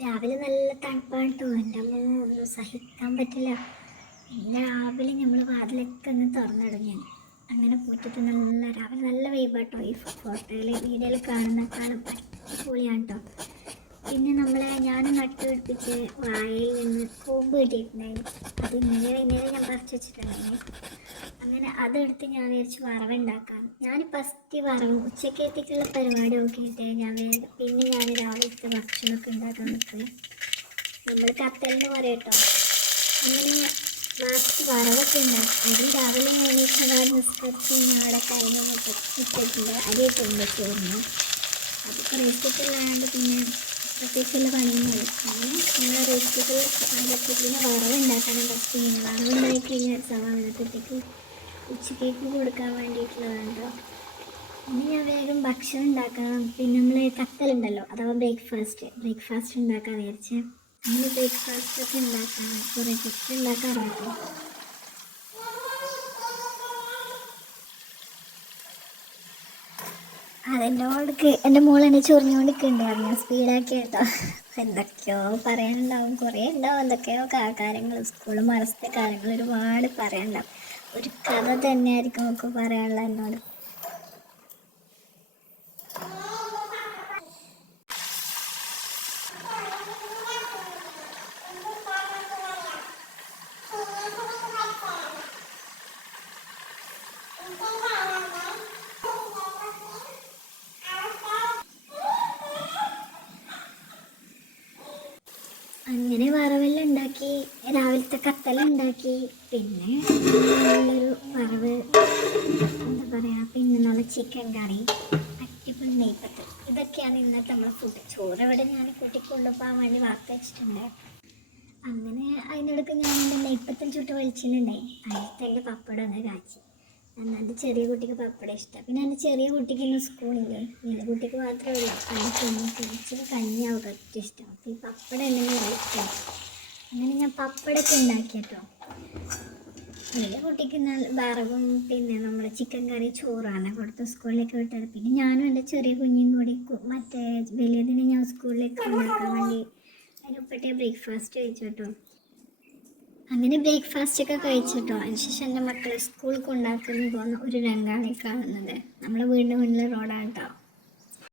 രാവിലെ നല്ല തണുപ്പാണ് കേട്ടോ. എൻ്റെ അമ്മ ഒന്നും സഹിക്കാൻ പറ്റില്ല. രാവിലെ നമ്മൾ വാതിലൊക്കെ ഒന്ന് തുറന്നിടും ഞാൻ. അങ്ങനെ പോയിട്ട് നല്ല രാവിലെ നല്ല വൈബാട്ടോ. ഈ ഫോട്ടോയിൽ വീഡിയോയിൽ കാണുന്നേക്കാളും അടിപൊളിയാണ് കേട്ടോ. പിന്നെ ഞാൻ നട്ടുപിടിപ്പിച്ച് വാഴയിൽ നിന്ന് കൂമ്പ് കിട്ടിയിട്ടുണ്ടായിരുന്നു. അത് ഇന്നലെ ഞാൻ പറിച്ച് വെച്ചിട്ടുണ്ടായിരുന്നു. അങ്ങനെ അതെടുത്ത് ഞാൻ വിചാരിച്ച് വറവുണ്ടാക്കാം. ഞാൻ ഫസ്റ്റ് വറവ് ഉച്ചക്കത്തേക്കുള്ള പരിപാടി നോക്കിയിട്ട് പിന്നെ ഞാൻ രാവിലത്തെ ഭക്ഷണമൊക്കെ ഉണ്ടാക്കാൻ നിൽക്കുക. നമ്മൾ കത്തലിന് പറയട്ടോ. അങ്ങനെ ലാസ്റ്റ് വറവൊക്കെ ഉണ്ടാക്കും. അരി രാവിലെ നിസ്കരിച്ച് അവിടെ കഴിഞ്ഞ് ഇട്ടിട്ടുണ്ട്. അരിയൊക്കെ ഉണ്ട് ചോറിന്. അതൊക്കെ റൈസ് കുക്കറിലാണ്ട് പിന്നെ പ്രത്യേകിച്ചുള്ള പണിയൊന്നുമില്ല. അങ്ങനെ നമ്മൾ റൈസ് കുക്കറിൽ അതിലൊക്കെ പിന്നെ വറവുണ്ടാക്കാനും ഫസ്റ്റ് ചെയ്യുന്നത്. വറവുണ്ടാക്കി കഴിഞ്ഞാൽ സവാളത്തേക്ക് ഉച്ചക്കേക്ക് കൊടുക്കാൻ വേണ്ടിയിട്ടുള്ളതാണ്. പിന്നെ ഞാൻ വേഗം ഭക്ഷണം ഉണ്ടാക്കണം. പിന്നെ നമ്മൾ കത്തലുണ്ടല്ലോ, അഥവാ ബ്രേക്ക്ഫാസ്റ്റ് ഉണ്ടാക്കാൻ വിചാരിച്ചേ. അങ്ങനെ ബ്രേക്ക്ഫാസ്റ്റൊക്കെ ഉണ്ടാക്കാൻ കുറേ ചിക്കൻ ഉണ്ടാക്കാറുണ്ട്. അതെന്നോടക്ക് എൻ്റെ മോളെന്നെ ചൊറിഞ്ഞുകൊണ്ടിരിക്കുന്നുണ്ടായിരുന്നു. ഞാൻ സ്പീഡാക്കി കേട്ടോ. എന്തൊക്കെയോ പറയാനുണ്ടാവും, കുറേ ഉണ്ടാവും എന്തൊക്കെയോ കാര്യങ്ങൾ. സ്കൂളും മറസ്ത്തെ കാര്യങ്ങൾ ഒരുപാട് പറയാനുണ്ടാവും. ഒരു കഥ തന്നെയായിരിക്കും നമുക്ക് പറയാനുള്ള എന്നോട്. അങ്ങനെ വറവെല്ലാം ഉണ്ടാക്കി, രാവിലത്തെ കത്തലുണ്ടാക്കി. പിന്നെ നല്ലൊരു വറവ്, എന്താ പറയുക, പിന്നെ നല്ല ചിക്കൻ കറി, അടിപൊളി നെയ്പ്പത്ത്. ഇതൊക്കെയാണ് ഇന്നത്തെ നമ്മളെ ഫുഡ്. ചോറ് ഇവിടെ ഞാൻ കൂട്ടിക്ക് കൊണ്ടുപോകാൻ വേണ്ടി വാർത്ത വെച്ചിട്ടുണ്ട്. അങ്ങനെ അതിനിടയ്ക്ക് ഞാൻ എൻ്റെ നെയ്പ്പത്തിൽ ചുട്ട് വലിച്ചിട്ടുണ്ടായി. അതിലത്തെ എൻ്റെ പപ്പടം ഒന്ന് കാച്ചി. എൻ്റെ ചെറിയ കുട്ടിക്ക് പപ്പടം ഇഷ്ടം. പിന്നെ എൻ്റെ ചെറിയ കുട്ടിക്ക് ഇന്ന് സ്കൂളില്ലേ, വലിയ കുട്ടിക്ക് മാത്രമേ ഉള്ളൂ. അതിന് കുടിച്ച് കഞ്ഞിയാവും ഏറ്റവും ഇഷ്ടം. അപ്പോൾ ഈ പപ്പടം എന്തെങ്കിലും കഴിക്കാം. അങ്ങനെ ഞാൻ പപ്പടമൊക്കെ ഉണ്ടാക്കി കേട്ടോ. വലിയ കുട്ടിക്ക് വറവും പിന്നെ നമ്മുടെ ചിക്കൻ കറി ചോറാണ് കൊടുത്ത് സ്കൂളിലേക്ക് വിട്ടത്. പിന്നെ ഞാനും എൻ്റെ ചെറിയ കുഞ്ഞും കൂടി മറ്റേ വലിയതിനെ ഞാൻ സ്കൂളിലേക്ക് ഉണ്ടാക്കാൻ വേണ്ടി അതിനൊപ്പറ്റേ ബ്രേക്ക്ഫാസ്റ്റ് കഴിച്ചു കേട്ടോ. അങ്ങനെ ബ്രേക്ക്ഫാസ്റ്റൊക്കെ കഴിച്ചിട്ടോ. അതിനുശേഷം എൻ്റെ മക്കളെ സ്കൂളിൽ കൊണ്ടാക്കുന്ന പോകുന്ന ഒരു രംഗമാണ് ഈ കാണുന്നത്. നമ്മളെ വീടിൻ്റെ മുന്നിൽ റോഡാണ് കേട്ടോ.